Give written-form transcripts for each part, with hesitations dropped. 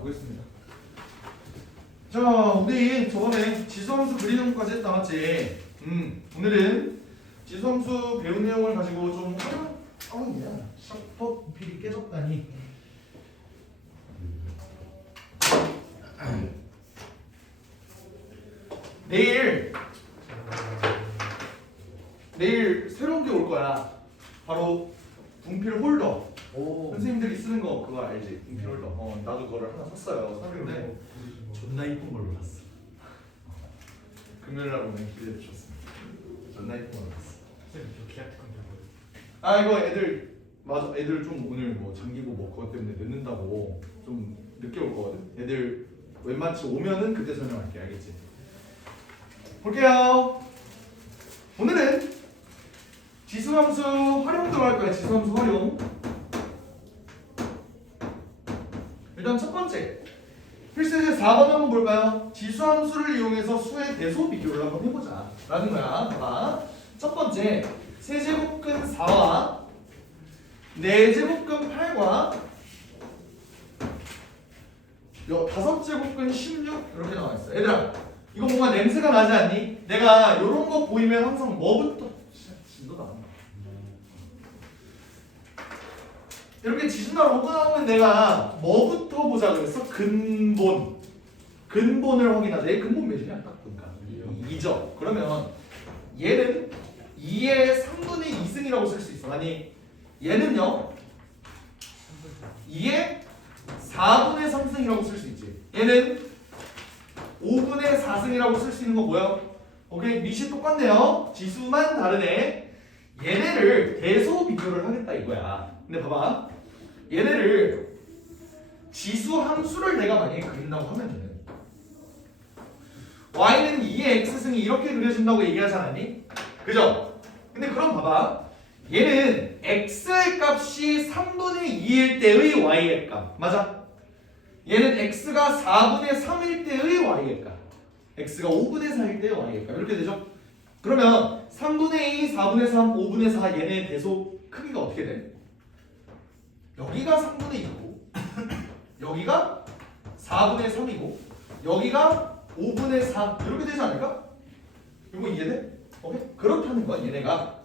보겠습니다. 자, 우리 저번에 지수함수 그리는 것까지 했다 맞지? 오늘은 지수함수 배운 내용을 가지고 좀 샤퍼 필이 깨졌다니. 내일 새로운 게 올 거야. 바로 분필 홀더. 오. 선생님들이 쓰는 거 그거 알지? 분필 홀더. 나도 그거를 하나 샀어요. 샀는데 존나 이쁜 걸로 샀어. 금요일 날 오면 기대해 주셨습니다. 존나 이쁜 거 샀어. 선생님 저 계약 건데 뭐. 아 이거 애들 맞아. 애들 좀 오늘 뭐 잠기고 뭐 그것 때문에 늦는다고 좀 늦게 올 거거든. 애들 웬만치 오면은 그때 설명할게. 알겠지? 볼게요. 오늘은 지수함수 활용 들어갈 거야. 지수함수 활용. 일단 첫 번째 필수제 4번 한번 볼까요? 지수함수를 이용해서 수의 대소 비교를 한번 해보자 라는 거야. 봐봐. 첫 번째 세제곱근 4와 4제곱근 8과 5제곱근 16 이렇게 나와 있어. 얘들아 이거 뭔가 냄새가 나지 않니? 내가 이런 거 보이면 항상 뭐부터 진도다 안 나. 이렇게 지진나로 나오면 내가 뭐부터 보자 그랬어? 근본을 확인하자. 얘 근본 몇이냐? 딱 보니까 2죠. 그러면 얘는 2의 3분의 2승이라고 쓸 수 있어. 아니 얘는요 2의 4분의 3승이라고 쓸 수 있지. 얘는 5분의 4승이라고 쓸 수 있는 거 뭐야? 오케이, 밑이 똑같네요. 지수만 다르네. 얘네를 대소 비교를 하겠다 이거야. 근데 봐봐, 얘네를 지수 함수를 내가 만약에 그린다고 하면은 y는 2의 x승이 이렇게 그려진다고 얘기하지 않았니? 그죠? 근데 그럼 봐봐, 얘는 x의 값이 3분의 2일 때의 y의 값 맞아? 얘는 x가 4분의 3일 때의 y의 값, x가 5분의 4일 때의 y의 값 이렇게 되죠? 그러면 3분의 2, 4분의 3, 5분의 4 얘네 대소 크기가 어떻게 돼? 여기가 3분의 2고 여기가 4분의 3이고 여기가 5분의 4 이렇게 되지 않을까? 이거 이해돼? 오케이? 그렇다는 거야. 얘네가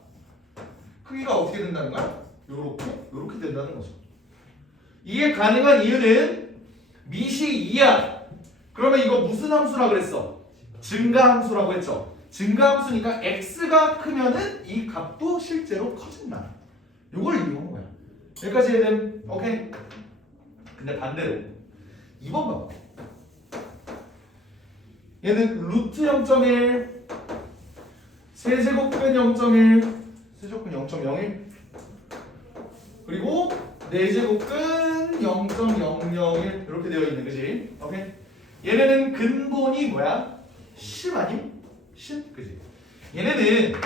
크기가 어떻게 된다는 거야? 요렇게 된다는 거죠. 이게 가능한 이유는 밑이 2야. 그러면 이거 무슨 함수라 그랬어? 증가함수라고 했죠. 증가함수니까 x가 크면은 이 값도 실제로 커진다. 요걸 이용한 거야. 여기까지 얘는 오케이. 근데 반대로 2번 봐봐. 얘는 루트 0.1 세제곱근 0.1 세제곱근 0.01 그리고 4제곱근 0.001 이렇게 되어 있는 거지. 오케이. 얘네는 근본이 뭐야? 10 아님? 10? 그지? 얘네는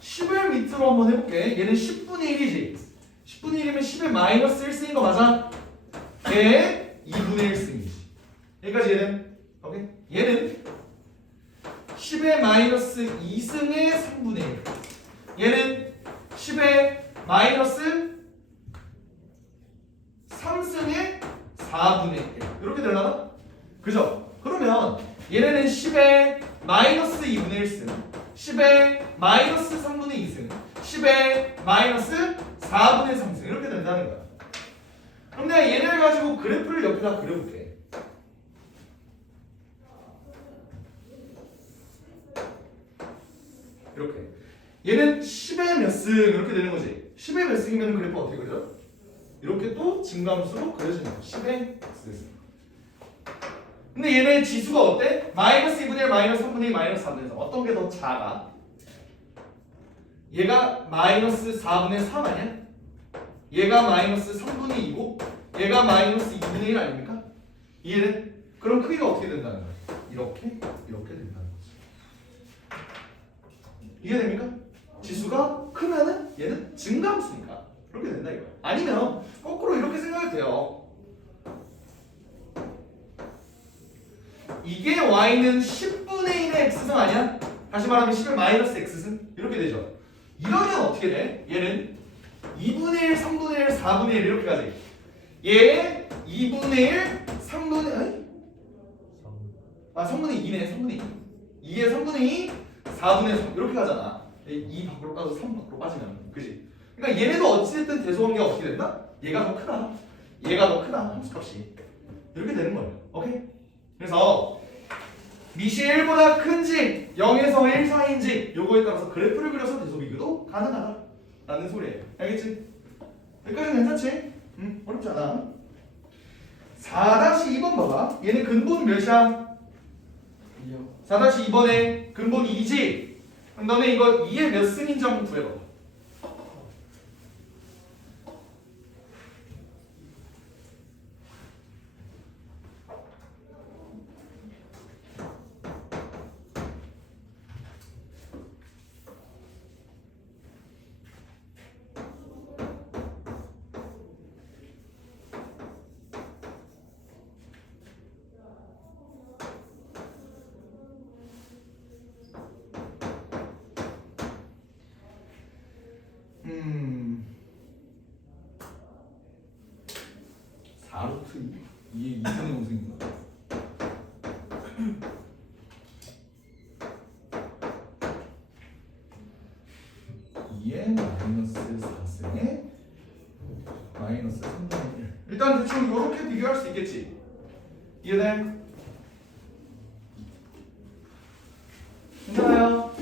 10을 밑으로 한번 해볼게. 얘는 10분의 1이지. 10분의 1이면 10의 마이너스 1승인 거 맞아? 얘 2분의 1승이지. 여기까지 얘는 오케이? 얘는 10의 마이너스 2승의 3분의 1. 얘는 10의 마이너스 3승의 4분의 1 이렇게 되려나? 그죠? 그러면 얘네는 10의 마이너스 2분의 1승 10의 마이너스 3분의 2승 10의 마이너스 4분의 3승 이렇게 된다는 거야. 그럼 내가 얘네를 가지고 그래프를 옆에다 그려볼게. 이렇게 얘는 10의 몇 승 이렇게 되는 거지. 10의 몇 승이면 그래프 어떻게 그려져? 이렇게 또 증가함수로 그려지는 거야. 10의 x승. 근데 얘네 지수가 어때? 마이너스 2분의 1, 마이너스 3분의 2, 마이너스 4분의 3 어떤 게 더 작아? 얘가 마이너스 4분의 3 아니야? 얘가 마이너스 3분의 2고 얘가 마이너스 2분의 1 아닙니까? 이해돼? 그럼 크기가 어떻게 된다는 거야? 이렇게 된다는 거지. 이해됩니까? 지수가 크면은 얘는 증가함수니까 그렇게 된다 이거야. 아니면 거꾸로 이렇게 생각해도 돼요. 이게 y는 10분의 1의 x승 아니야? 다시 말하면 10의 마이너스 x승? 이렇게 되죠. 이러면 어떻게 돼? 얘는 2분의 1, 3분의 1, 4분의 1 이렇게 가지. 얘 2분의 1, 3분의 2네. 3분의 2. 2의 3분의 2, 4분의 3 이렇게 가잖아. 2 밖으로 빠져서 3 밖으로 빠지면 그지? 그러니까 얘네도 어찌됐든 대소관계가 어떻게 됐나? 얘가 더 크다. 얘가 더 크다. 함수값이 이렇게 되는 거예요. 오케이? 그래서 미시 1보다 큰지 0에서 1 사이인지 요거에 따라서 그래프를 그려서 대소 비교도 가능하다 라는 소리예요. 알겠지? 여기까지는 괜찮지? 어렵지 않아. 4-2번 봐봐. 얘는 근본 몇이야? 4-2번에 근본 2지? 그럼 너네 이거 2의 몇 승인지 한번 구해봐. 루트 2의 2분의 5승인가? 의 마이너스 4승에 마이너스 3분의 1. 일단 대충 이렇게 비교할 수 있겠지? 이해돼? 괜찮아요?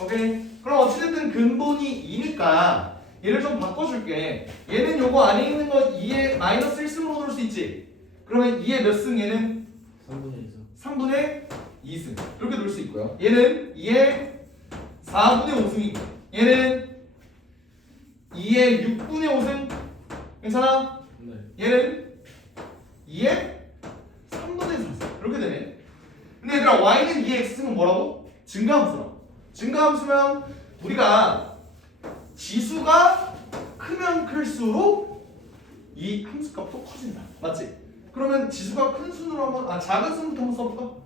오케이. 그럼 어찌됐든 근본이 2니까 얘를 좀 바꿔줄게. 얘는 요거 안에 있는 거 2의 마이너스 1승으로 놓을 수 있지? 그러면 2의 몇 승? 얘는 3분의 2승 이렇게 놓을 수 있고요. 얘는 2의 4분의 5승이고 얘는 2의 6분의 5승 괜찮아? 네. 얘는 2의 3분의 4승 이렇게 되네. 근데 얘들아 y는 2의 x승은 뭐라고? 증가함수라. 증가함수면 우리가 지수가 크면 클수록 이 함수값도 커진다. 맞지? 그러면 지수가 큰 순으로 한번 작은 순부터 한번 써볼까?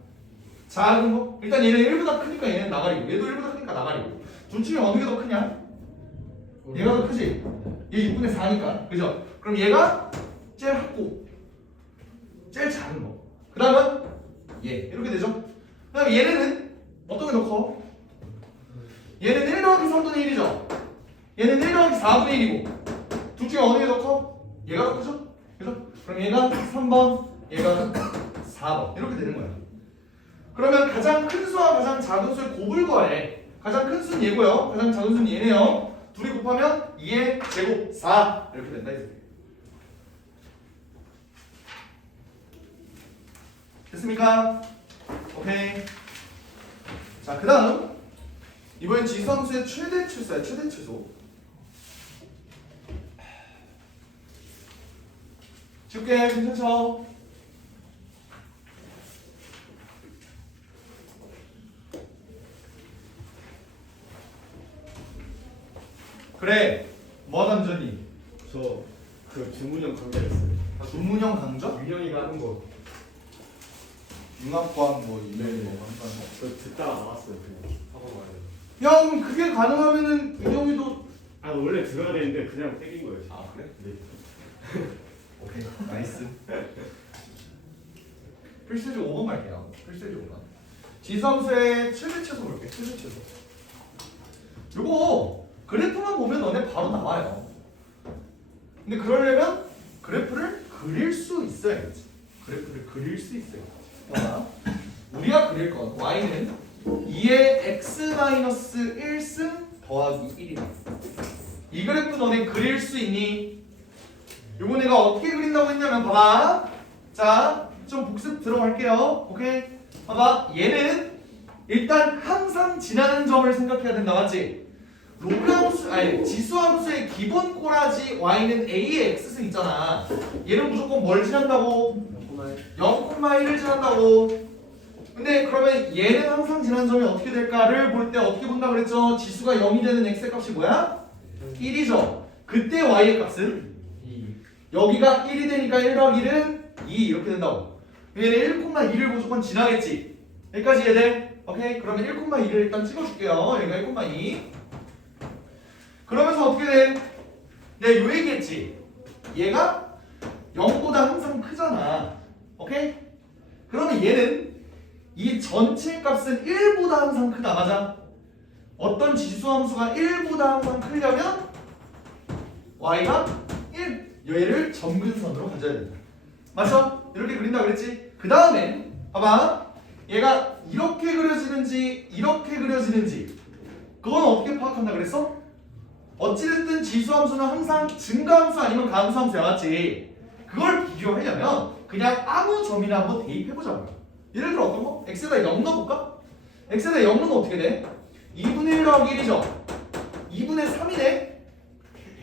작은 거? 일단 얘는 1보다 크니까 얘는 나가리고 얘도 1보다 크니까 나가리고 둘 중에 어느 게 더 크냐? 얘가 더 크지? 얘 6분의 4니까 그죠? 그럼 얘가 제일 작고 제일 작은 거 그 다음은 얘 이렇게 되죠? 그 다음에 얘네는 어떤 게 더 커? 얘는 1 더하기 3분의 1이죠? 얘는 1 더하기 4분의 1이고 둘 중에 어느 게 더 커? 얘가 더 크죠? 그죠? 그럼 얘가 3번 얘가 4번 이렇게 되는 거야. 그러면 가장 큰 수와 가장 작은 수의 곱을 구하래. 가장 큰 수는 얘고요 가장 작은 수는 얘네요. 둘이 곱하면 2의 제곱 4 이렇게 된다 이 소리. 됐습니까? 오케이. 자 그 다음 이번엔 지수함수의 최대 최소야. 최대 최소 쉽게 괜찮죠? 그래 뭐 단전이? 저그 주문형 강좌였어요. 주문형 강좌? 윤영이가 하는 거. 융합과학 뭐 이런 거 한다는 저 듣다가 나왔어요. 그냥 학원 와야 돼. 거. 야 그럼 그게 가능하면은 윤영이도 아 원래 들어야 되는데 그냥 땡긴 거예요. 아 그래? 네. 오케이 나이스. 필수지 5번 갈게요. 필수지 5번. 지수함수의 최대 최소 볼게. 최대 최소. 요거 그래프만 보면 너네 바로 나와요. 근데 그러려면 그래프를 그릴 수 있어야겠지. 그래프를 그릴 수 있어야겠지. 봐봐. 우리가 그릴 건 y는 2의 x-1승 더하기 1이다. 이 그래프 너네 그릴 수 있니? 요거 내가 어떻게 그린다고 했냐면 봐봐. 자, 좀 복습 들어갈게요. 오케이? 봐봐. 얘는 일단 항상 지나는 점을 생각해야 된다. 맞지? 로그함수, 아니 지수함수의 기본 꼬라지 y는 a의 x승 있잖아. 얘는 무조건 뭘 지난다고? 0,1을 지난다고. 근데 그러면 얘는 항상 지난 점이 어떻게 될까를 볼 때 어떻게 본다 그랬죠? 지수가 0이 되는 x의 값이 뭐야? 1이죠. 그때 y의 값은? 2. 여기가 1이 되니까 1 더하기 1은 2 이렇게 된다고. 얘는 1,2를 무조건 지나겠지. 여기까지 이해돼? 오케이? 그러면 1,2를 일단 찍어줄게요. 여기가 1,2. 그러면서 어떻게 돼? 내가 요 얘기했지. 얘가 0보다 항상 크잖아. 오케이? 그러면 얘는 이 전체 값은 1보다 항상 크다. 맞아? 어떤 지수함수가 1보다 항상 크려면 y가 1 얘를 점근선으로 가져야 된다. 맞죠? 이렇게 그린다 그랬지? 그 다음에 봐봐 얘가 이렇게 그려지는지 이렇게 그려지는지 그건 어떻게 파악한다 그랬어? 어찌됐든 지수함수는 항상 증가함수 아니면 가함수함수야. 맞지? 그걸 비교하려면 그냥 아무 점이나 한번 대입해보자고요. 예를 들어 어떤 거? x에다 0 넣어볼까? x에다 0 넣으면 어떻게 돼? 2분의 1 더하기 1이죠? 2분의 3이네?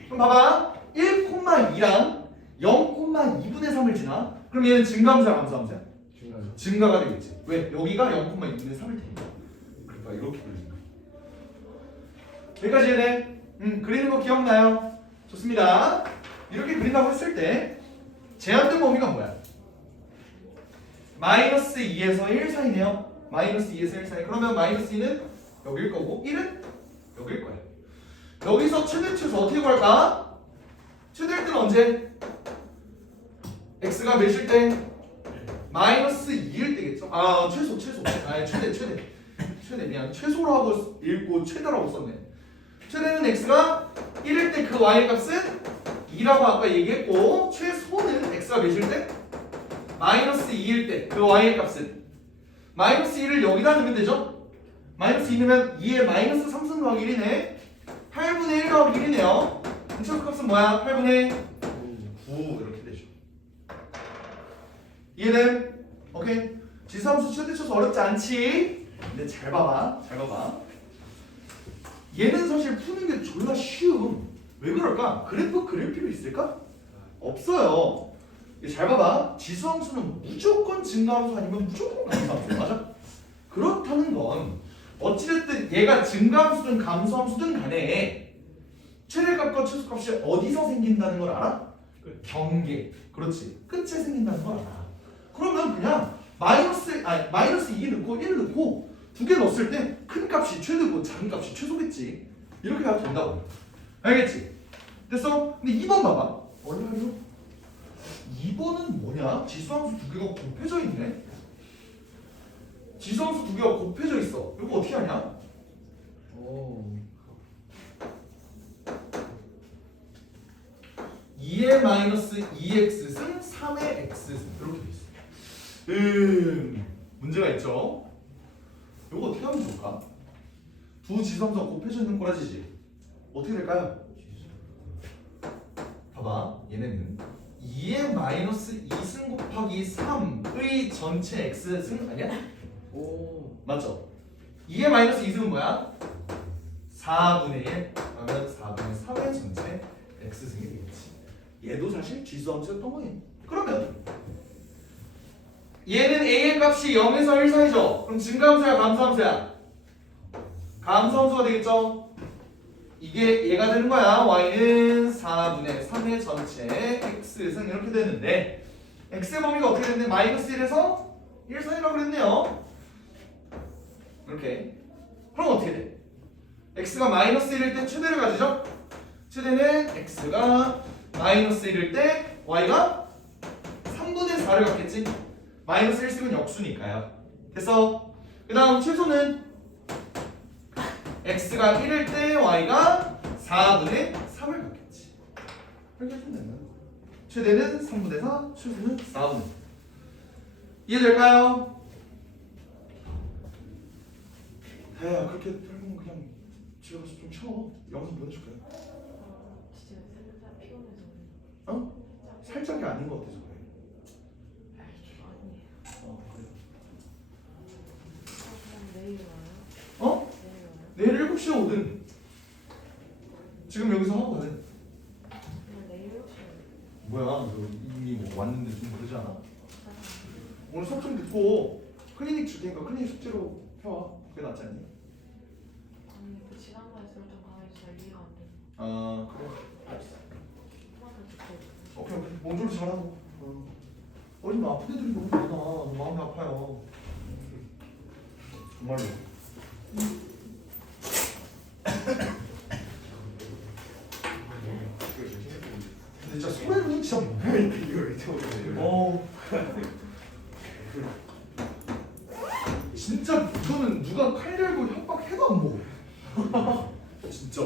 그럼 봐봐 1,2랑 0,2분의 3을 지나? 그럼 얘는 증가함수야 감소함수야? 중간에. 증가가 되겠지. 왜? 여기가 0,2분의 3일 테니까. 그러니까 이렇게 그리는 거야. 여기까지 이해돼? 그리는 거 기억나요? 좋습니다. 이렇게 그린다고 했을 때 제한된 범위가 뭐야? 마이너스 2에서 1 사이네요. 마이너스 2에서 1 사이. 그러면 마이너스 2는 여기일 거고 1은 여기일 거야. 여기서 최대 최소 어떻게 구할까? 최대일 때는 언제? x가 몇일 때? 마이너스 2일 때겠죠? 아 최소 아 최대 미안 최소라고 읽고 최대라고 썼네. 최대는 x가 1일 때 그 y 값은 2라고 아까 얘기했고 최소는 x가 몇일 때? 마이너스 2일 때 그 y의 값은 마이너스 2를 여기다 넣으면 되죠? 마이너스 2 넣으면 2에 마이너스 3승 더하기 1이네 8분의 1 더하기 1이네요. 최소 값은 뭐야? 8분의 9 이렇게 되죠. 이해돼? 오케이. 지수함수 최대 최소 어렵지 않지? 근데 잘 봐봐. 얘는 사실 푸는 게 졸라 쉬움. 왜 그럴까? 그래프 그릴 필요 있을까? 없어요. 잘 봐봐. 지수함수는 무조건 증가함수 아니면 무조건 감소함수. 맞아? 그렇다는 건 어찌됐든 얘가 증가함수든 감소함수든 간에 최대값과 최소값이 어디서 생긴다는 걸 알아? 경계. 그렇지. 끝에 생긴다는 걸 알아. 그러면 그냥 마이너스 2 넣고 1 넣고 두 개 넣었을 때 큰 값이 최대고 작은 값이 최소겠지. 이렇게 하면 된다고. 알겠지? 됐어? 근데 2번 봐봐. 얼마요? 2번은 뭐냐? 지수함수 두 개가 곱해져 있네. 지수함수 두 개가 곱해져 있어. 이거 어떻게 하냐? 오. 2의 마이너스 2x승 3의 x승 이렇게 돼 있어. 문제가 있죠. 이거 어떻게 하면 좋을까? 두 지수함수가 곱해져 있는 꼬라지지. 어떻게 될까요? 봐봐, 얘네는 2의 마이너스 2승 곱하기 3의 전체 x승 아니야? 오. 맞죠? 2의 마이너스 2승은 뭐야? 4분의 1 그러면 4분의 3의 전체 x승이 되겠지. 얘도 사실 지수함수였던 거예요. 그러면 얘는 a의 값이 0에서 1 사이죠? 그럼 증가함수야 감소함수야? 감소함수가 되겠죠? 이게 얘가 되는 거야. y는 4분의 3의 전체 x승 이렇게 되는데 x의 범위가 어떻게 됐네? 마이너스 1에서 1 사이라고 그랬네요. 이렇게. 그럼 어떻게 돼? x가 마이너스 1일 때 최대를 가지죠? 최대는 x가 마이너스 1일 때 y가 3분의 4를 갖겠지? 마이너스 1승은 역수니까요. 됐어? 그 다음 최소는 x가 1일 때 y가 4분의 3을 갖겠지. 이렇게 해주면 되는 거야. 최대는 3분의 4, 최소는 4분의 4. 이해될까요? 대야 그렇게 설명 그냥 집에 가서 좀 쉬어. 영상 보내줄게. 진짜 살짝 피곤해서 그래. 어? 살짝이 아닌 것 같아서 그래. 아니에요. 그래. 그럼 내일 와요? 어? 내일 와요? 내일 7시에 오든 지금 여기서 하거든. 그냥 내일 7시에 뭐야 너 이미 뭐 왔는데 좀 그러지 않아? 와요. 오늘 수업 좀 듣고 클리닉 줄 테니까 클리닉 숙제로 해와. 그게 낫지 않니? 아니 그 지난번에 들었던 강의 잘 이해가 안 돼. 아 그래 알았어. 그만을 듣고 오케이 몸조리 잘하고. 요즘 아픈 애들이 너무 많아. 너무 마음이 아파요. 정말로. 근데 진짜 소래는 진짜 뭐야? 이걸 왜 태우는 거예요? 어. 진짜 이거는 누가 칼 들고 협박해도 안 먹어. 진짜.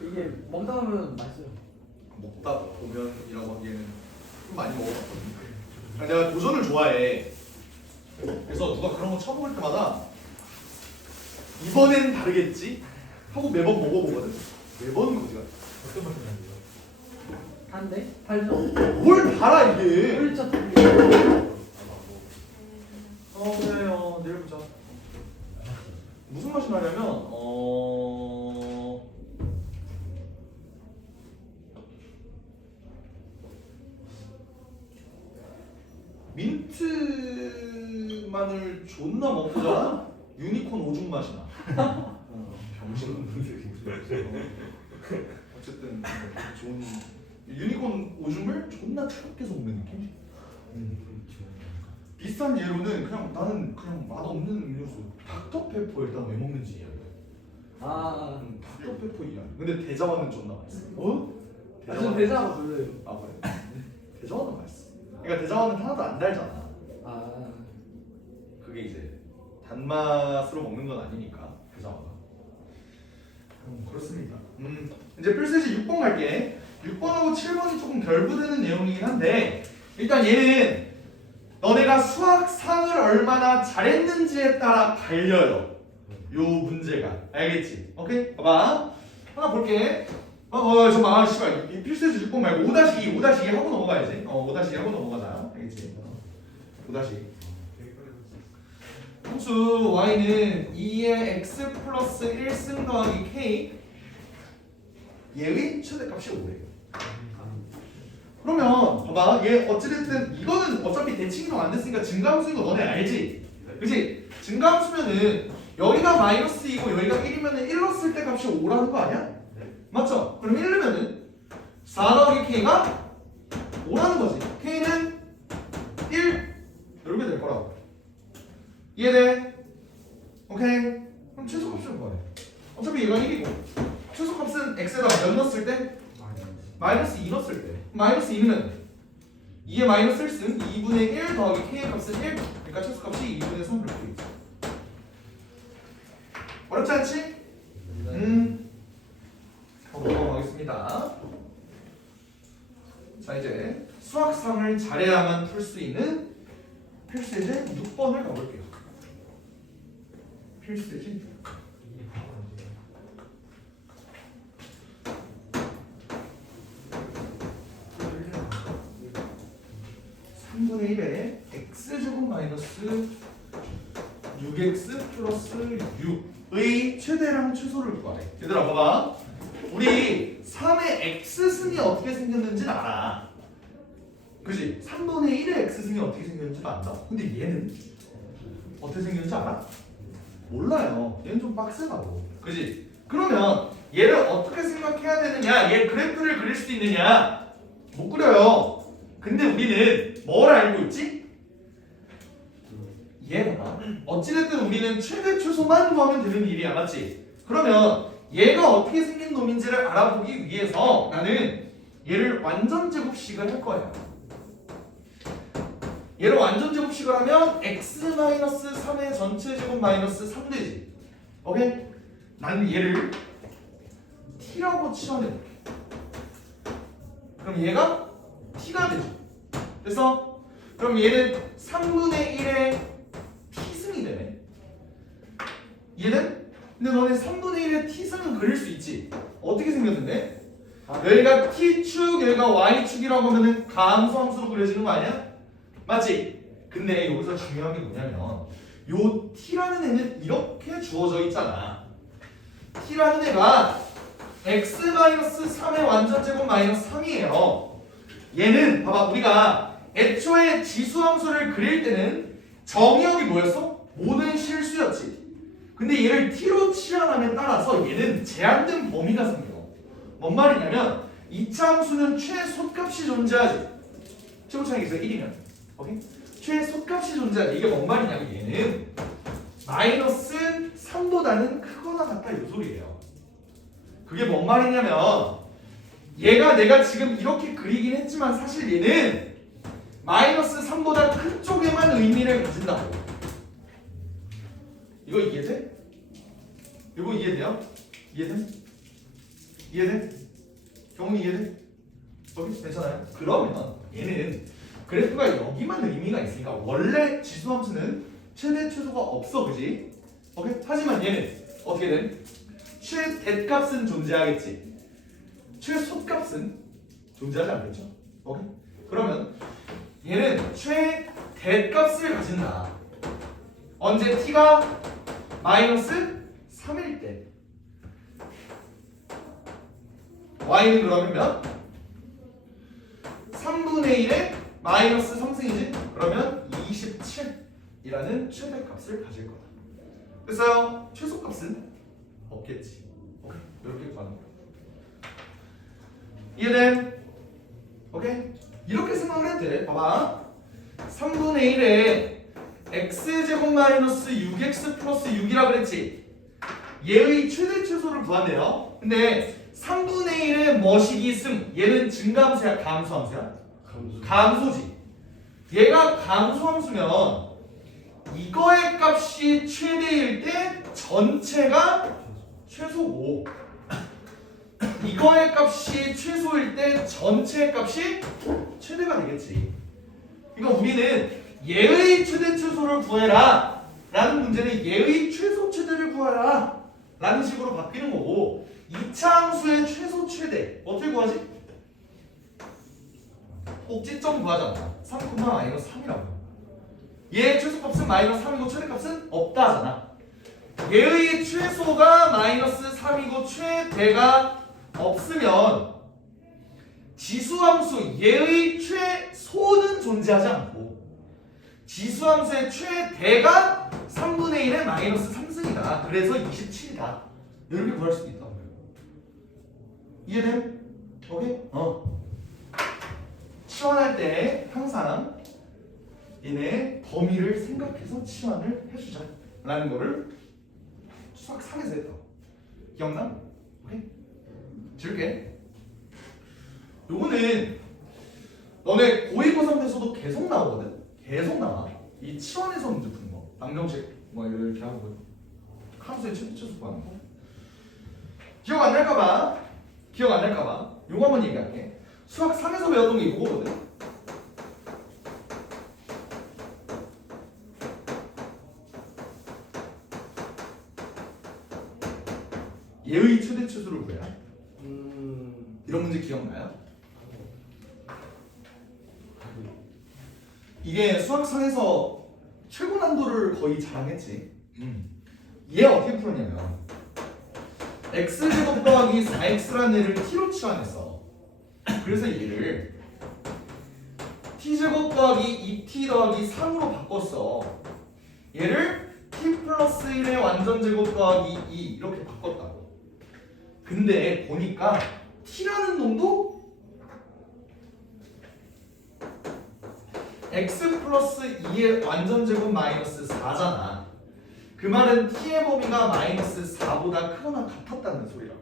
이게 먹다 보면 맛있어요. 먹다 보면이라고 하기에는 좀 많이 먹어봤거든. 내가 도전을 좋아해. 그래서 누가 그런 거 처먹을 때마다 이번엔 다르겠지 하고 매번 먹어보거든. 매번 거지가. 어떤 맛이 나는데요? 한데? 달죠? 뭘 달아 이게? 꿀차 그래요. 내일 보자. 무슨 맛이 나냐면 민트 마늘 존나 먹자 유니콘 오줌 맛이 나. 병신 없는 새끼. 어쨌든 좋은 유니콘 오줌을 존나 차갑게 해서 먹는 느낌? 비슷한 예로는 그냥 나는 그냥 맛없는 음료수 닥터페퍼 일단 왜 먹는지 이해해. 닥터페퍼 이해해. 근데 대자와는 존나 맛있어. 전 대자가 별로예요. 아 그래? 대자와는 맛있어. 그러니까 대자와는 하나도 안 달잖아. 그게 이제 단맛으로 먹는 건 아니니까 대자와가. 그렇습니다. 이제 필수지 6번 갈게. 6번하고 7번이 조금 결부되는 내용이긴 한데 일단 얘는 너네가 수학상을 얼마나 잘했는지에 따라 갈려요. 요 문제가. 알겠지? 오케이? 봐봐. 하나 볼게. 잠깐만. 씨발. 이 필수지 6번 말고 5-2 하고 넘어가야지. 5-2 하고 넘어가자. 알겠지? 5-2. 함수 y는 2의 x 플러스 1승 더하기 k 얘의 최대값이 5래요. 그러면 봐봐 얘 어찌됐든 이거는 어차피 대칭이동 안 됐으니까 증가함수인 거 너네 알지? 그치? 증가함수면은 여기가 마이너스 2고 여기가 1이면은 1 넣었을 때 값이 5라는 거 아니야? 맞죠? 그럼 1 넣으면은 4 더하기 k가 5라는 거지. k는 1 이렇게 될 거라고. 이해돼? 오케이? 그럼 최소값은 뭐해? 어차피 얘가 1이고 최소값은 x에다 몇 넣었을 때? 마이너스 2 넣었을 때. 마이너스 2는 2의 마이너스 1승 2분의 1 더하기 k의 값은 1. 그러니까 최소값이 2분의 3 이렇게 되겠지. 어렵지 않지? 넘어가겠습니다. 자 이제 수학상을 잘해야만 풀 수 있는 필수예제 6번을 가볼게요. 필수예제 6. 3분의 1에 x제곱 마이너스 6x 플러스 6의 최대랑 최소를 구하래. 얘들아 봐봐. 우리 3의 x승이 어떻게 생겼는지는 알아. 그지? 3분의 1의 x승이 어떻게 생겼는지도 안다. 근데 얘는 어떻게 생겼는지 알아? 몰라요. 얘는 좀 빡세다고. 그지? 그러면 얘를 어떻게 생각해야 되느냐? 얘 그래프를 그릴 수 있느냐? 못 그려요. 근데 우리는 뭘 알고 있지? 얘가 어찌됐든 우리는 최대 최소만 구하면 되는 일이야. 맞지? 그러면 얘가 어떻게 생긴 놈인지를 알아보기 위해서 나는 얘를 완전 제곱식을 할 거예요. 얘를 완전 제곱식을 하면 x-3의 전체 제곱 마이너스 3 되지. 오케이? 나는 얘를 t라고 치환해볼게. 그럼 얘가 t가 되죠. 그래서 그럼 얘는 3분의 1의 t승이 되네. 얘는? 근데 너네 3분의 1의 t승은 그릴 수 있지. 어떻게 생겼는데? 여기가 t축, 여기가 y축이라고 하면은 감소함수로 그려지는 거 아니야? 맞지? 근데 여기서 중요한 게 뭐냐면 요 t라는 애는 이렇게 주어져 있잖아. t라는 애가 x-3의 완전제곱 마이너스 3이에요. 얘는 봐봐 우리가 애초에 지수함수를 그릴 때는 정의역이 뭐였어? 모든 실수였지. 근데 얘를 t로 치환함에 따라서 얘는 제한된 범위가 생겨. 뭔 말이냐면 2차 함수는 최소값이 존재하지. 최고차이에서 1이면 오케이? 최소값이 존재하지. 이게 뭔 말이냐면 얘는 마이너스 3보다는 크거나 같다 이 소리예요. 그게 뭔 말이냐면 얘가 내가 지금 이렇게 그리긴 했지만 사실 얘는 마이너스 3보다 큰 쪽에만 의미를 가진다고. 이거 이해돼? 이거 이해돼요? 이해돼? 이해돼? 경훈이 이해돼? 여기 괜찮아요? 그러면 얘는 그래프가 여기만 의미가 있으니까 원래 지수함수는 최대 최소가 없어, 그지? 오케이? 하지만 얘는 어떻게 돼? 최대값은 존재하겠지. 최소값은 존재하지 않겠죠? 오케이? 그러면 얘는 최대값을 가진다. 언제 t가 마이너스 3일 때. y는 그러면 몇? 3분의 1에 마이너스 3승이지? 그러면 27이라는 최대값을 가질 거다. 그래서 최소값은 없겠지. 오케이? 이렇게 가는 거야. 이해돼? 오케이? 이렇게 생각을 해도 돼. 봐봐. 3분의 1에 x제곱 마이너스 6x 플러스 6이라 그랬지? 얘의 최대 최소를 구한대요. 근데 3분의 1의 뭐식이 있음? 얘는 증가함수야? 감소함수야? 감소지. 얘가 감소함수면 이거의 값이 최대일 때 전체가 최소고 이거의 값이 최소일 때 전체의 값이 최대가 되겠지. 그러니까 우리는 얘의 최대 최소를 구해라 라는 문제는 얘의 최소 최대를 구하라 라는 식으로 바뀌는 거고 2차 함수의 최소 최대 어떻게 구하지? 꼭지점 구하잖아. 3, 마이너스 3이라고. 얘의 최소값은 마이너스 3이고 최대값은 없다 하잖아. 얘의 최소가 마이너스 3이고 최대가 없으면 지수함수 얘의 최소는 존재하지 않고 지수함수의 최대가 3분의 1의 마이너스 3승이다. 그래서 27이다. 이렇게 구할 수도 있다는 거예요. 이해돼? 오케이? 치환할 때 항상 얘네 범위를 생각해서 치환을 해주자 라는 거를 수학 3에서 했다. 기억나? 오케이? 지울게. 요거는 너네 고2 고3 때서도 계속 나오거든? 계속 나와. 이 치환에서 문제 푸는 거. 방정식 뭐 이렇게 하고 함수의 최소 구하는 거. 기억 안 날까봐 요거 한번 얘기할게. 수학 3에서 배웠던 게 이거거든. 얘의 최대 최소를 구해라. 이런 문제 기억나요? 이게 수학상에서 최고 난도를 거의 자랑했지. 얘 어떻게 풀었냐면 x제곱 더하기 4x라는 애를 t로 치환했어. 그래서 얘를 t제곱 더하기 2t 더하기 3으로 바꿨어. 얘를 t 플러스 1의 완전 제곱 더하기 2 이렇게 바꿨다고. 근데 보니까 t라는 놈도 x 플러스 2의 완전 제곱 마이너스 4잖아. 그 말은 t의 범위가 마이너스 4보다 크거나 같았다는 소리라.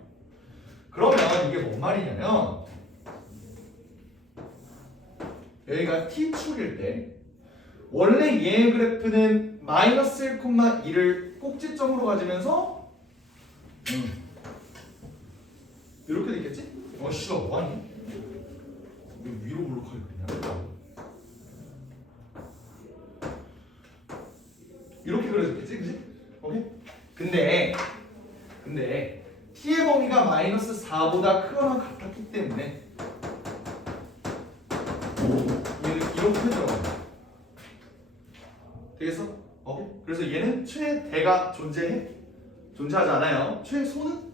그러면 이게 뭔 말이냐면 여기가 t축일 때 원래 얘의 그래프는 마이너스 1,2를 꼭지점으로 가지면서 이렇게 됐겠지? 씨가 뭐하니? 왜 위로 블록하게 그냥 이렇게 그려졌겠지? 그치? 오케이? 근데 t의 범위가 마이너스 4보다 크거나 같았기 때문에 얘를 이렇게 들어가요. 되겠어? 오케이? 그래서 얘는 최대가 존재하지 않아요. 최소는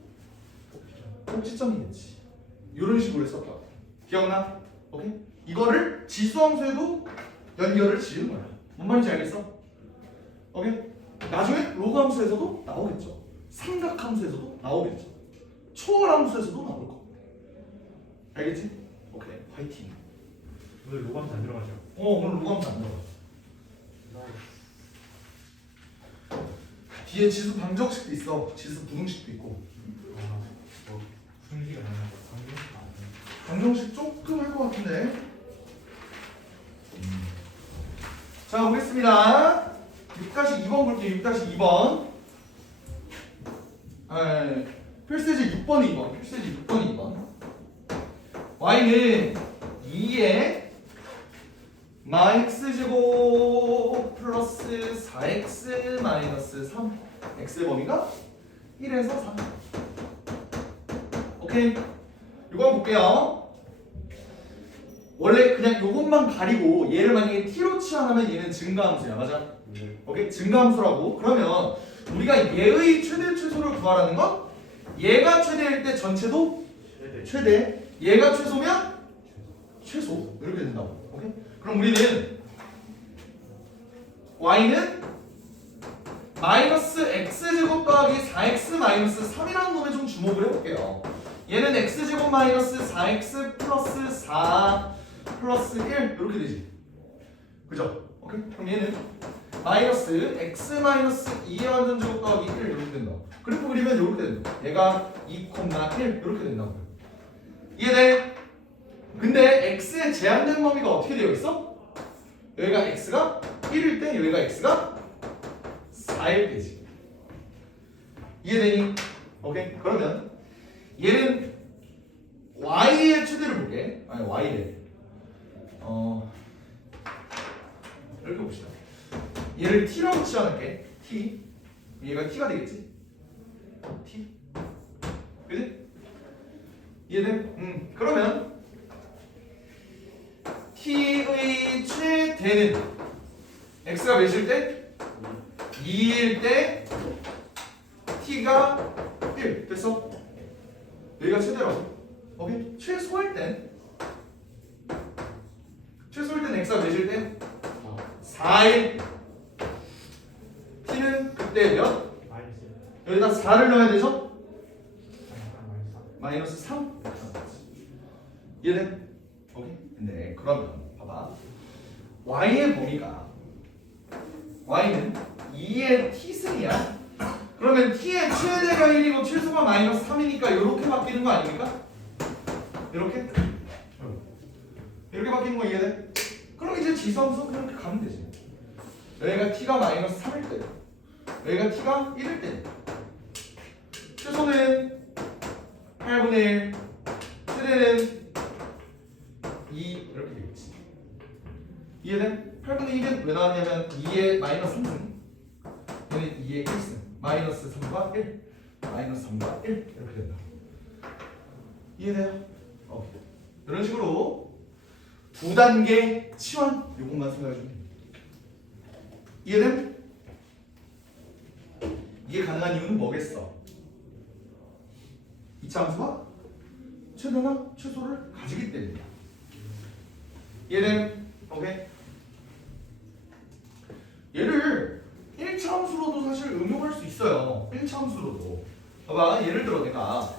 꼭지점이겠지. 이런 식으로 했었다. 기억나? 오케이? 이거를 지수함수에도 연결을 지은 거야. 뭔 말인지 알겠어? 오케이? 나중에 로그 함수에서도 나오겠죠. 삼각 함수에서도 나오겠죠. 초월 함수에서도 나올 거고. 알겠지? 오케이. 화이팅. 오늘 로감도 안 들어가죠? 오늘 로그 함수 안 들어가. 뒤에 지수 방정식도 있어. 지수 부등식도 있고. 분위기가 나요. 방정식 조금 할 것 같은데. 자, 보겠습니다. 6-2번 볼게요. 6-2번. 필수지 6번이 2번. 필수지 6번이 2번. y는 2에 x제곱 플러스 4x 마이너스 3 x의 범위가 1에서 3. 오케이. 이거 한번 볼게요. 원래 그냥 요것만 가리고 얘를 만약에 t로 치환하면 얘는 증가함수야. 맞아? 오케이? 증가함수라고. 그러면 우리가 얘의 최대 최소를 구하라는 건 얘가 최대일 때 전체도 최대, 얘가 최소면 최소 이렇게 된다고. 오케이? 그럼 우리는 y는 마이너스 x제곱 더하기 4x 마이너스 3이라는 놈에 좀 주목을 해볼게요. 얘는 x제곱 마이너스 4x 플러스 4 플러스 1 이렇게 되지. 그죠? 오케이? 그럼 얘는 마이너스 x 마이너스 2의 완전제곱 더하기 1 이렇게 된다. 그래프 그리면 이렇게 된다. 얘가 2, 1 이렇게 된다고요. 이해돼? 근데 x의 제한된 범위가 어떻게 되어 있어? 여기가 x가 1일 때 여기가 x가 4일 때지. 이해되니? 오케이? 그러면 얘는 y의 최대를 볼게. 아니 y래. 이렇게 봅시다. 얘를 t라고 치환할게. t. 얘가 t가 되겠지? t. 그지? 이해돼? 그러면 t의 최대는 x가 몇일 때? 2일 때 t가 1 됐어? 여기가 최대라고. 오케이? 최소일 땐 x가 몇일 때? 4일. t는 그때 몇? 여기다 4를 넣어야 되죠? 마이너스 3? 이해돼? 오케이? 근데 그러면 봐봐. y의 범위가 y는 2의 t승이야. 그러면 t의 최대가 1이고 최소가 마이너스 3이니까 이렇게 바뀌는 거 아닙니까? 이렇게? 이렇게 바뀌는 거 이해돼? 그럼 이제 지수함수 그렇게 가면 되지. 여기가 t가 마이너스 3일 때, 여기가 t가 1일 때, 최소는 8분의 1, 최대는 2 이렇게 되겠지. 이해돼? 8분의 1은 왜 나왔냐면 2의 마이너스 3승, 얘는 2의 1승, 마이너스 3과 1, 마이너스 3과 1 이렇게 된다. 이해돼요? 이런 식으로 두 단계 치환 요것만 생각해주면 됩니다. 이해됨? 이게 가능한 이유는 뭐겠어? 이차 함수가 최대나 최소를 가지기 때문이야. 이해됨? 오케이? 얘를 1차 함수로도 사실 응용할 수 있어요. 1차 함수로도. 봐봐, 예를 들어 내가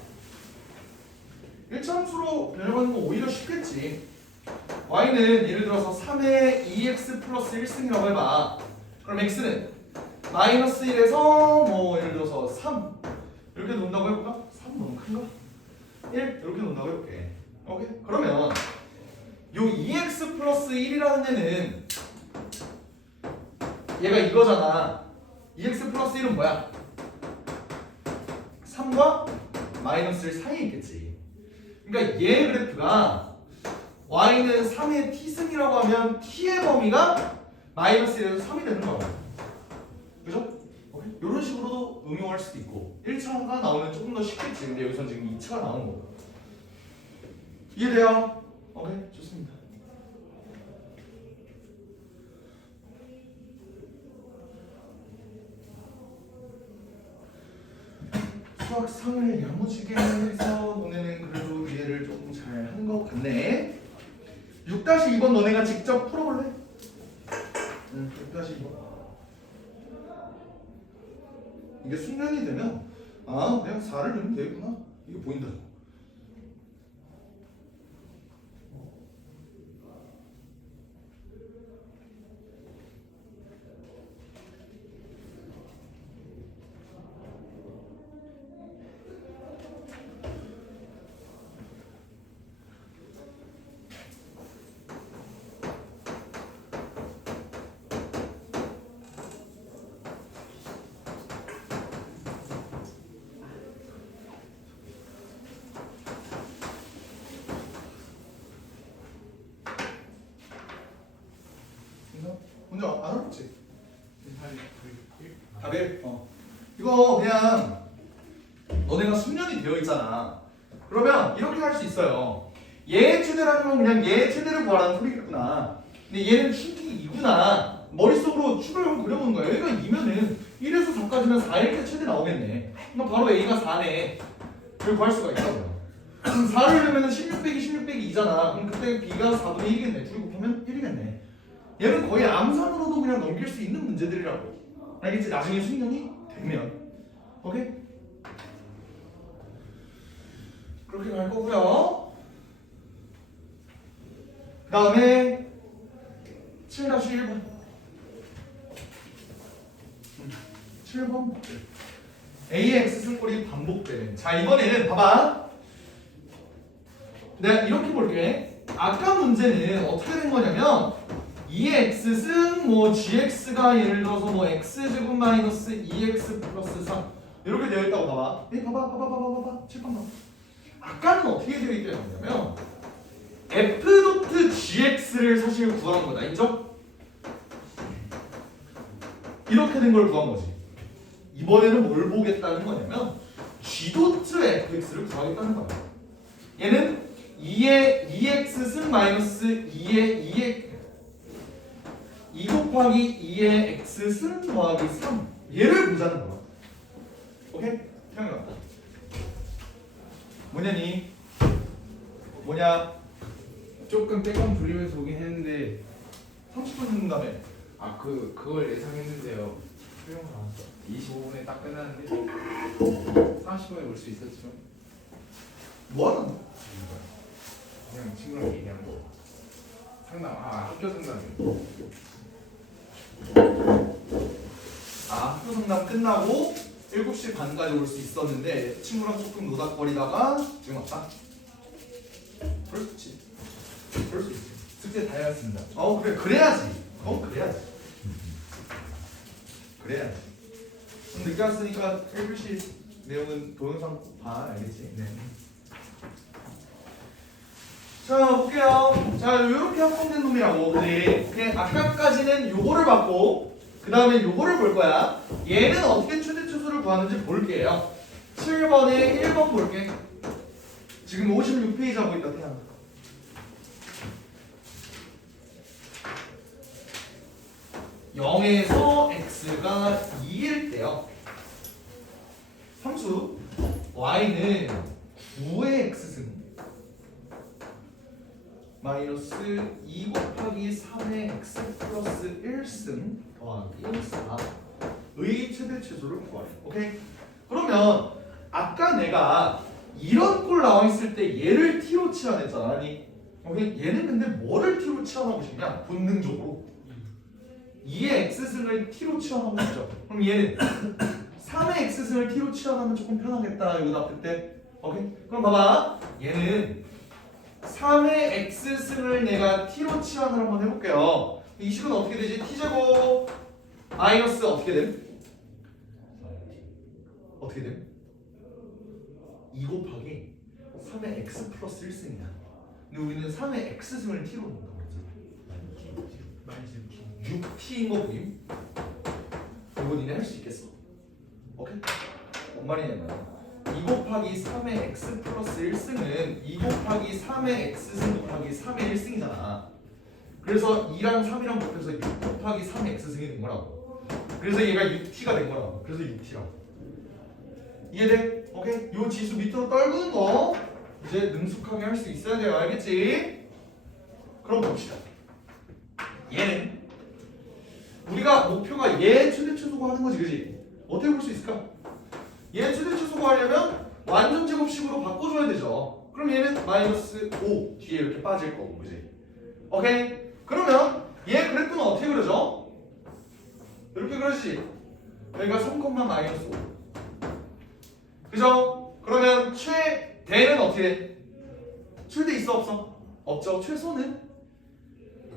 1차 함수로 변형하는 거 오히려 쉽겠지. y는 예를 들어서 3의 2x 플러스 1승이라고 해봐. 그럼 x는 마이너스 1에서 뭐 예를 들어서 3 이렇게 놓는다고 해볼까? 3 너무 큰가? 1 이렇게 놓는다고 해볼게. 오케이? 그러면 요 2x 플러스 1이라는 애는 얘가 이거잖아. 2x 플러스 1은 뭐야? 3과 마이너스 1 사이에 있겠지. 그러니까 얘 그래프가 y는 3의 t승이라고 하면 t의 범위가 마이너스 1에서 3이 되는 거야. 그죠? 오케이? 이런 식으로도 응용할 수도 있고 1차가 나오면 조금 더 쉽겠지. 근데 여기서 지금 2차가 나오는 거고. 이해돼요? 오케이, 좋습니다. 수학상을 야무지게 해서 너네는 그래도 이해를 조금 잘 하는 것 같네. 6-2번 너네가 직접 풀어볼래? 6-2번. 이게 숙련이 되면 아 그냥 4를 넣으면 되겠구나. 이게 보인다. 문제 안 어렵지? 답일? 이거 그냥 너네가 숙련이 되어 있잖아. 그러면 이렇게 할 수 있어요. 얘의 최대라는 건 그냥 얘의 최대를 구하라는 소리겠구나. 근데 얘는 충분히 2구나. 머릿속으로 추가를 그려보는 거야. 여기가 2면은 1에서 4까지면 4일 때 최대 나오겠네. 그럼 바로 A가 4네. 그걸 구할 수가 있다고요. 그럼 4를 넣으면 16 빼기 16 빼기 2잖아. 그럼 그때 B가 4분의 1이겠네. 둘이 곱하면 1이겠네. 얘는 거의 암산으로도 그냥 넘길 수 있는 문제들이라고. 알겠지? 나중에 숙련이 되면. 오케이? 그렇게 갈 거고요. 그 다음에 7-1번 7번 A의 X승꼴이 반복되는. 자, 이번에는 봐봐. 내가 이렇게 볼게. 아까 문제는 어떻게 된 거냐면 2의 X승 뭐 GX가 예를 들어서 뭐 X제곱 마이너스 2X 플러스 3 이렇게 되어 있다고 봐봐. 봐봐 7번 봐. 아까는 어떻게 되어 있냐면 F GX를 사실 구한 거다. 인정? 이렇게 된 걸 구한 거지. 이번에는 뭘 보겠다는 거냐면 G FX를 구하겠다는 거야. 얘는 2의 2X 승 마이너스 2 곱하기 2의 X 승 더하기 3 얘를 보자는 거야. 오케이? 생각나. 뭐냐니? 뭐냐? 조금 떼건 불리면서 오긴 했는데 30분 듣는 다음에 그걸 예상했는데요. 수영을 안 왔어. 25분에 딱 끝났는데 30분에 올 수 있었지만 뭐하는 거야? 그냥 친구랑 얘기한 거. 상담 학교 상담. 학교 상담 끝나고 7시 반까지 올 수 있었는데 친구랑 조금 노닥거리다가 지금 왔다? 그럴 수 있지. 그럴 수 있지. 숙제 다 해왔습니다. 그래. 그래야지. 그래야지. 그래야지. 좀 늦게 왔으니까 7시 내용은 동영상 꼭 봐. 알겠지? 네. 자, 볼게요. 자, 요렇게 합성된 놈이라고. 그래. 그냥 아까까지는 요거를 받고 그 다음에 요거를 볼 거야. 얘는 어떻게 최대 추수를 구하는지 볼게요. 7번에 1번 볼게. 지금 56페이지 하고 있다, 태양. (0에서) x가 2일 때요. 함수 y는 9의 x승 마이너스 2 곱하기 3의 x 플러스 1승 더하기 4의 최대 최소를 구하래. 오케이? 그러면 아까 내가 이런 꼴 나와 있을 때 얘를 t로 치환했잖아. 아니? 오케이? 얘는 근데 뭐를 t로 치환하고 싶냐? 본능적으로 2의 x승을 t로 치환하고 싶죠. 그럼 얘는 3의 x승을 t로 치환하면 조금 편하겠다. 이거 나쁠 때. 오케이? 그럼 봐봐. 얘는 3의 x승을 내가 t로 치환을 한번 해볼게요. 이 식은 어떻게 되지? t제곱 마이너스 어떻게 됨? 어떻게 됨? 2 곱하기 3의 x 플러스 1승이야. 근데 우리는 3의 x승을 t로 넣는다고 그랬잖아. 6t인 거 보임? 이거 니네 할 수 있겠어? 오케이? 뭔 말이냐면 2 곱하기 3의 x 플러스 1승은 2 곱하기 3의 x승 곱하기 3의 1승이잖아. 그래서 2랑 3이랑 곱해서 6 곱하기 3의 x승이 된 거라고. 그래서 얘가 6t가 된 거라고. 그래서 6t라고. 이해돼? 오케이? 요 지수 밑으로 떨구는 거 이제 능숙하게 할 수 있어야 돼요. 알겠지? 그럼 봅시다. 얘는 우리가 목표가 얘 최대 최소가 하는 거지, 그지? 어떻게 볼 수 있을까? 얘 최대 최소가 하려면 완전 제곱식으로 바꿔줘야 되죠. 그럼 얘는 마이너스 5 뒤에 이렇게 빠질 거고, 그지? 오케이? 그러면 얘 그래프는 어떻게 그려져? 이렇게 그려지지? 여기가 3, 마이너스 5 그죠? 그러면 최대는 어떻게 돼? 최대 있어 없어? 없죠. 최소는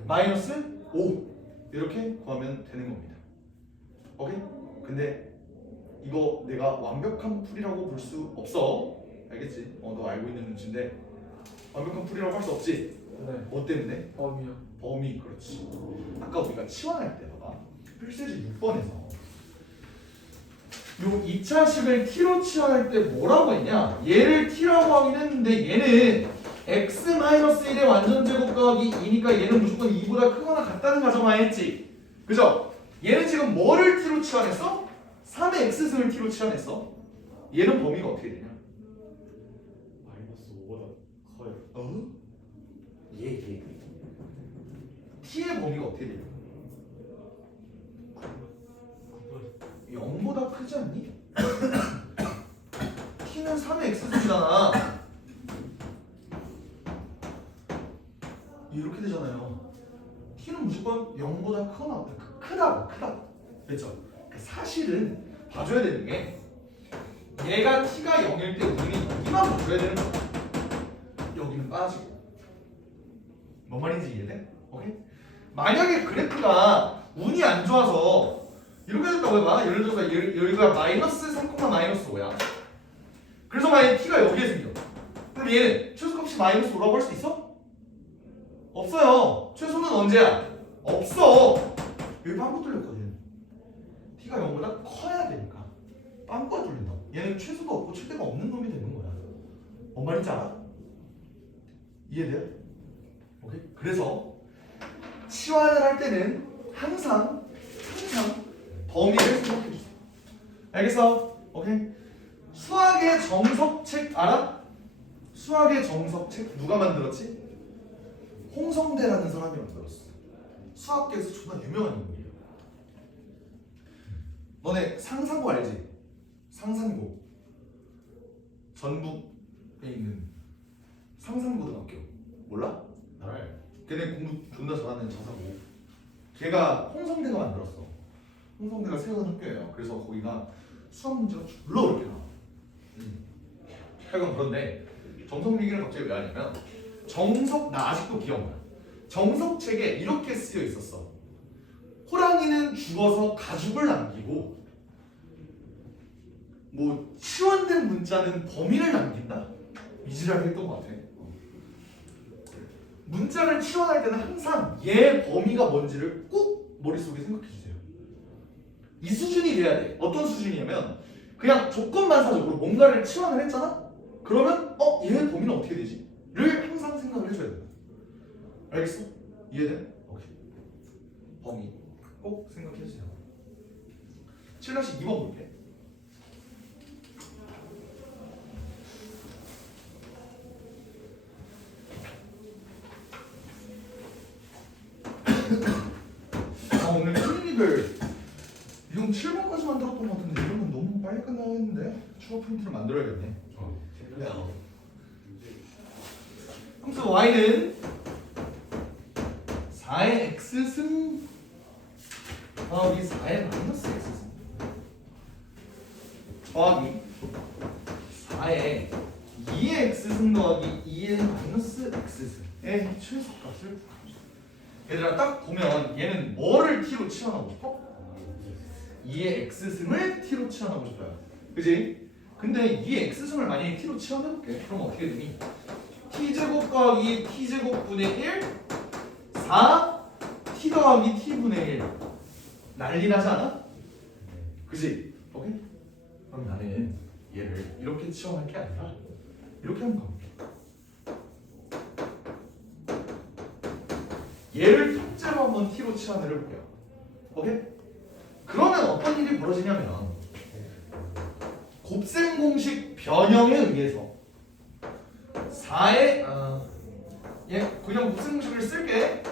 마이너스 5 이렇게 구하면 되는 겁니다. 오케이? 근데 이거 내가 완벽한 풀이라고 볼 수 없어. 알겠지? 너 알고 있는 눈치인데 완벽한 풀이라고 할 수 없지? 네. 뭐 때문에? 범위요. 범위. 그렇지. 아까 우리가 치환할 때 봐봐. 필수지 6번에서 요 2차식을 t로 치환할 때 뭐라고 했냐? 얘를 t라고 하긴 했는데 얘는 x-1의 완전 제곱 더하기 2니까 얘는 무조건 2보다 크거나 같다는 가정하에 했지. 그죠? 얘는 지금 뭐를 t로 치환했어? 3의 x승을 t로 치환했어. 얘는 범위가 어떻게 되냐? 마이너스 5보다 커요. 어? 얘. t의 범위가 어떻게 되냐? 0보다 크지 않니? t는 3의 x승이잖아. 이렇게 되잖아요. t는 무조건 0보다 크다. 그렇죠? 사실은 봐줘야 되는 게 얘가 t가 0일 때 우리는 여기만 봐줘야 되는 거야. 여기는 빠지고. 뭔 말인지 이해돼? 오케이? 만약에 그래프가 운이 안 좋아서 이렇게 됐다고 해봐. 예를 들어서 여기가 마이너스 3, 마이너스 5야. 그래서 만약에 t가 여기에 생겨. 그럼 얘는 최소값이 마이너스 5라고 할 수 있어? 없어요. 최소는 언제야? 없어. 여기 빵꾸 뚫렸거든. t가 0보다 커야 되니까 빵꾸가 뚫린다. 얘는 최소도 없고 최대가 없는 놈이 되는 거야. 뭔 말인지 알아? 이해돼요? 오케이? 그래서 치환을 할 때는 항상 범위를 생각해 주세요. 알겠어? 오케이? 수학의 정석책 알아? 수학의 정석책 누가 만들었지? 홍성대라는 사람이 만들었어. 수학계에서 존나 유명한 인물이에요. 너네 상산고 알지? 상산고 전북에 있는 상산고등학교 몰라? 알아요. 걔네 공부 존나 잘하는 자사고. 걔가 홍성대가 만들었어. 홍성대가 세운 학교예요. 그래서 거기가 수학 문제가 졸라 어렵게 나와. 하여간 그런데 정석 얘기를 갑자기 왜 하냐면 정석 나 아직도 기억나. 정석책에 이렇게 쓰여 있었어. 호랑이는 죽어서 가죽을 남기고 뭐 치환된 문자는 범위를 남긴다? 이지랄 했던 것 같아. 문자를 치환할 때는 항상 얘 범위가 뭔지를 꼭 머릿속에 생각해 주세요. 이 수준이 돼야 돼. 어떤 수준이냐면 그냥 조건반사적으로 뭔가를 치환을 했잖아? 그러면 얘 범위는 어떻게 되지? 를 항상 생각을 해줘야 된다. 알겠어? 이해돼? 오케이. 범위 꼭 생각해 주세요. 7-2번 볼게. 오늘 클리닉을 이건 7번까지만 들었던 것 같은데 이러면 너무 빨리 끝나겠는데? 추가 프린트를 만들어야겠네. 함수 y는 4의 x승 더하기 4의 마이너스 x승 더하기 4의 2의 x승 더하기 2의 마이너스 x승의 최소값을 얘들아 딱 보면 얘는 뭐를 t로 치환하고 싶어? 2의 x승을 t로 치환하고 싶어요. 그지? 근데 2의 x승을 만약에 t로 치환해볼게. 그럼 어떻게 되니? t제곱 더하기 t제곱분의 1 4 t 더하기 t분의 1 난리 나지 않아? 그지? 오케이? 그럼 나는 얘를 이렇게 치환할 게 아니라 이렇게 한번 가볼게. 얘를 통째로 한번 t로 치환을 해볼게요. 오케이? 그러면 어떤 일이 벌어지냐면 곱셈 공식 변형에 의해서 4의 그냥 곱셈 공식을 쓸게.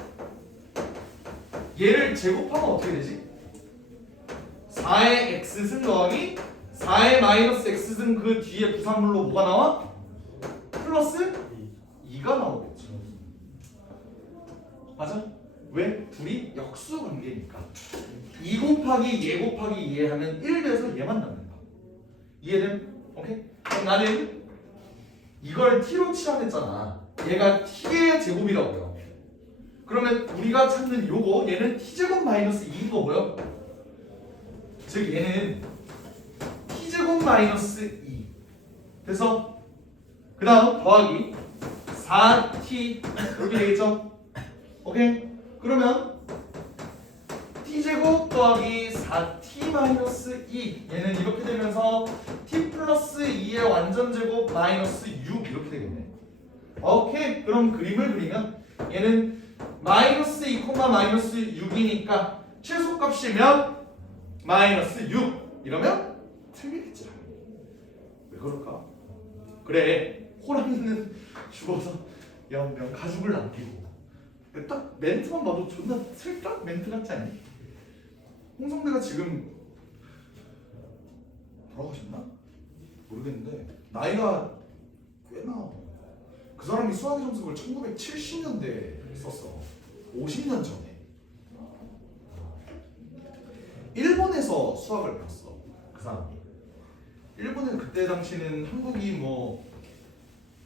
얘를 제곱하면 어떻게 되지? 4의 x승 더하기 4의 마이너스 x승 그 뒤에 부산물로 뭐가 나와? 플러스 2가 나오겠죠. 맞아? 왜? 둘이 역수 관계니까 2 곱하기 얘 곱하기 얘 하면 1 돼서 얘만 남는다. 이해됨? 오케이? 그럼 나는 이걸 t로 치환했잖아. 얘가 t의 제곱이라고요. 그러면 우리가 찾는 요거 얘는 t제곱 마이너스 2인 거고요. 즉 얘는 t제곱 마이너스 2 돼서 그 다음 더하기 4t 이렇게 되겠죠? 오케이? 그러면 t제곱 더하기 4t 마이너스 2 얘는 이렇게 되면서 t 플러스 2의 완전제곱 마이너스 6 이렇게 되겠네. 오케이? 그럼 그림을 그리면 얘는 마이너스 2, 마이너스 6이니까 최소값이 몇? 마이너스 6 이러면 틀리겠지. 왜 그럴까? 그래 호랑이는 죽어서 영영 가죽을 남기고 딱 멘트만 봐도 존나 슬쩍 멘트 같지 않니? 홍성대가 지금 돌아가셨나? 모르겠는데 나이가 꽤나 그 사람이 수학의 점수를 1970년대에 썼어. 50년 전에 일본에서 수학을 배웠어. 그 사람이 일본은 그때 당시는 한국이 뭐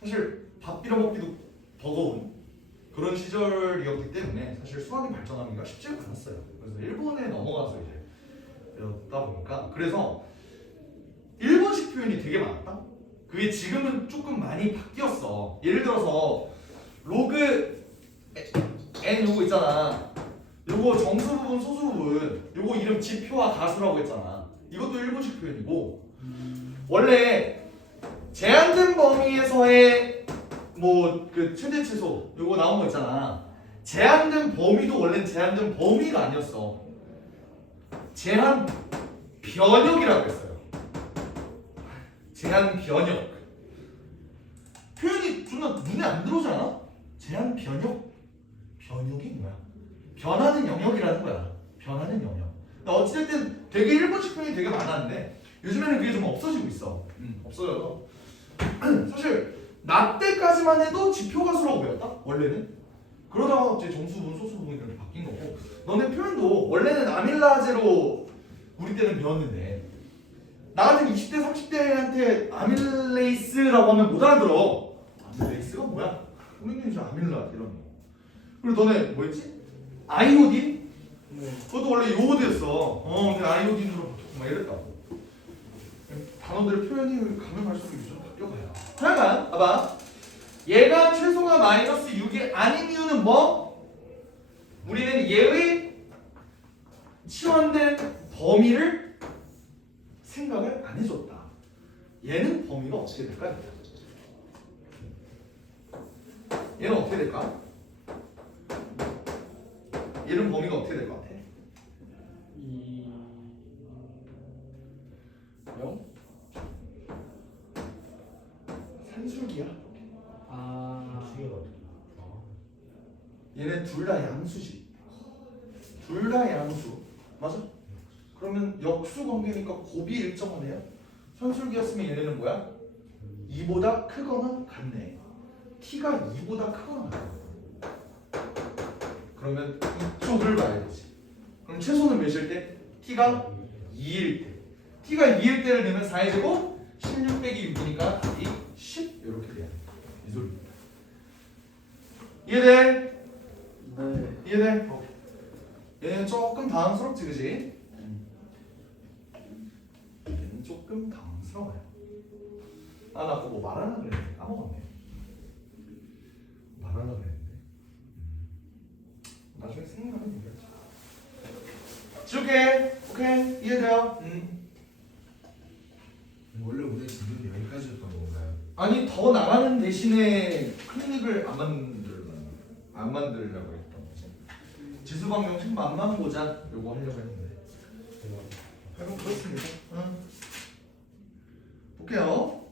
사실 밥 빌어먹기도 버거운 그런 시절이었기 때문에 사실 수학이 발전하기가 쉽지가 않았어요. 그래서 일본에 넘어가서 이제 배웠다 보니까 그래서 일본식 표현이 되게 많았다. 그게 지금은 조금 많이 바뀌었어. 예를 들어서 로그 n 요거 있잖아. 요거 정수 부분, 소수 부분, 요거 이름 지표와 가수라고 했잖아. 이것도 일본식 표현이고 원래 제한된 범위에서의 뭐 그 최대 최소 요거 나온 거 있잖아. 제한된 범위도 원래는 제한된 범위가 아니었어. 제한 변역이라고 했어요. 제한 변역. 표현이 존나 눈에 안 들어오잖아. 제한 변역. 변역이 뭐야? 변하는 영역이라는 거야. 변하는 영역. 어찌됐든 되게 일본식 표현이 되게 많았는데 요즘에는 그게 좀 없어지고 있어. 없어져서 사실 나 때까지만 해도 지표가수라고 배웠다. 원래는. 그러다가 이제 정수분, 소수분 이렇게 바뀐 거고. 너네 표현도 원래는 아밀라제로 우리 때는 배웠는데 나 같은 20대, 30대한테 아밀레이스라고 하면 못 알아들어. 아밀레이스가 뭐야? 우리는 이제 아밀라 이런 거. 그리고 너네 뭐였지? 아이오딘? 네. 그것도 원래 요오드였어. 근데 아이오딘으로 바뀌고 막 이랬다고. 단어들의 표현이 가면 갈수록 좀 바뀌어가요. 하여간 봐봐. 얘가 최소가 마이너스 6이 아닌 이유는 뭐? 우리는 얘의 치환된 범위를 생각을 안 해줬다. 얘는 범위가 어떻게 될까요? 얘는 어떻게 될까? 얘는 범위가 어떻게 될 것 같아? 0? 산술기야. 아, 얘네 둘 다 양수지. 둘 다 양수. 맞아? 그러면 역수 관계니까 곱이 일정하네요. 산술기였으면 얘네는 뭐야? 2보다 크거나 같네. t가 2보다 크거나 같네. 그러면 이쪽을 봐야 되지. 그럼 최소는 몇일 때? t가 2일 때. t가 2일 때를 내면 4의 제곱 16 빼기 6이니까 답이 10 이렇게 돼요. 이 소리입니다. 이해돼? 네. 이해돼? 얘는 조금 당황스럽지, 그지? 얘는 조금 당황스러워요. 나 그거 뭐 말하려고 그랬는데 까먹었네. 말하려고 그랬는데 나중에 생각하면 얘기하자. 지울게. 오케이. 이해돼요? 원래 우리 지금 여기까지였던 건가요? 아니 더 나가는 대신에 클리닉을 안 만들려고 했던 거지. 지수방 형식 맛만 보자. 요거 하려고 했는데. 하여간 그렇습니다. 볼게요.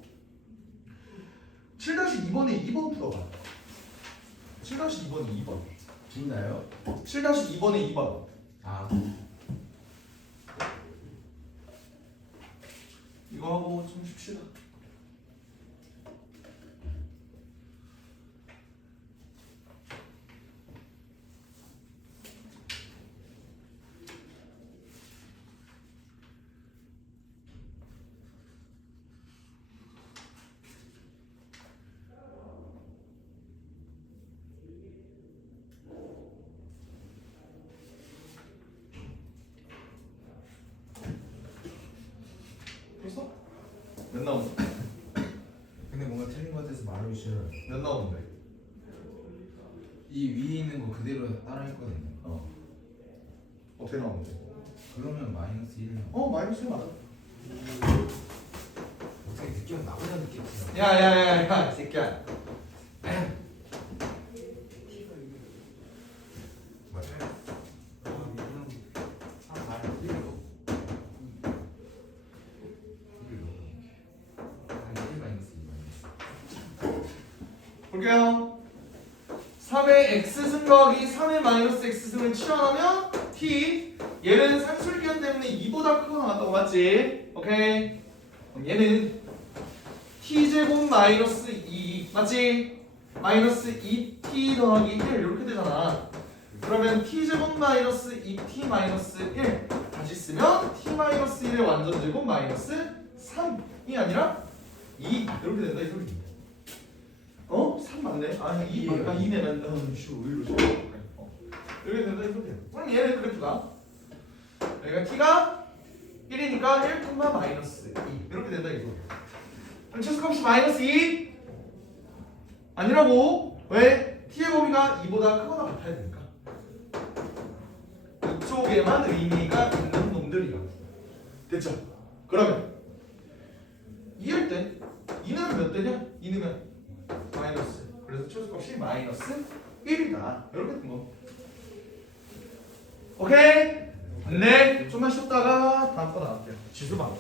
7-2번에 2번 풀어봐. 7-2번에 2번. 둘다요? 7-2번에 2번. 아, 이거 하고 좀 쉽시다. 벌써? 몇 나오는데? 근데 뭔가 틀린 것 같아서 말하기 싫어요. 몇 나오는데? 이 위에 있는 거 그대로 따라 했거든요. 어떻게 나오는데? 그러면 마이너스 1. 마이너스 1 맞아. 어떻게 느낌 나보다 느낌 나? 야야야야 새끼야. 맞아요. 3 마이너스 1로. 1 마이너스 2 마이너스. 볼게요. 3의 x승 더하기 3의 마이너스 x승을 치환하면 t. 얘는 산술기현 때문에 2보다 크고 나왔다고 맞지? 오케이. 그럼 얘는 t제곱 마이너스 2 맞지? 마이너스 2t 더하기 1 이렇게 되잖아. 그러면 t제곱 마이너스 2t 마이너스 1 다시 쓰면 t 마이너스 1의 완전제곱 마이너스 3이 아니라 2 이렇게 된다 이 소리입니다. 3 맞네? 2 맞다. 2네 맞네. 슈 이러죠. 이렇게 된다 이 소리야. 그럼 얘는 그래프가 여기가 t가 1이니까 1, 마이너스 2 이렇게 된다 이 소리야. 그럼 최소값이 마이너스 2 아니라고. 왜? t의 범위가 2보다 크거나 같아야 되니까. 이쪽에만 의미가 있는 놈들이야. 됐죠? 그러면 2할 때 2는 몇 대냐? 2는 마이너스. 그래서 최소값이 마이너스 1이다. 이렇게 된 거. 오케이? 네. 좀만 쉬었다가 다음 거 나갈게요. 지수 봐.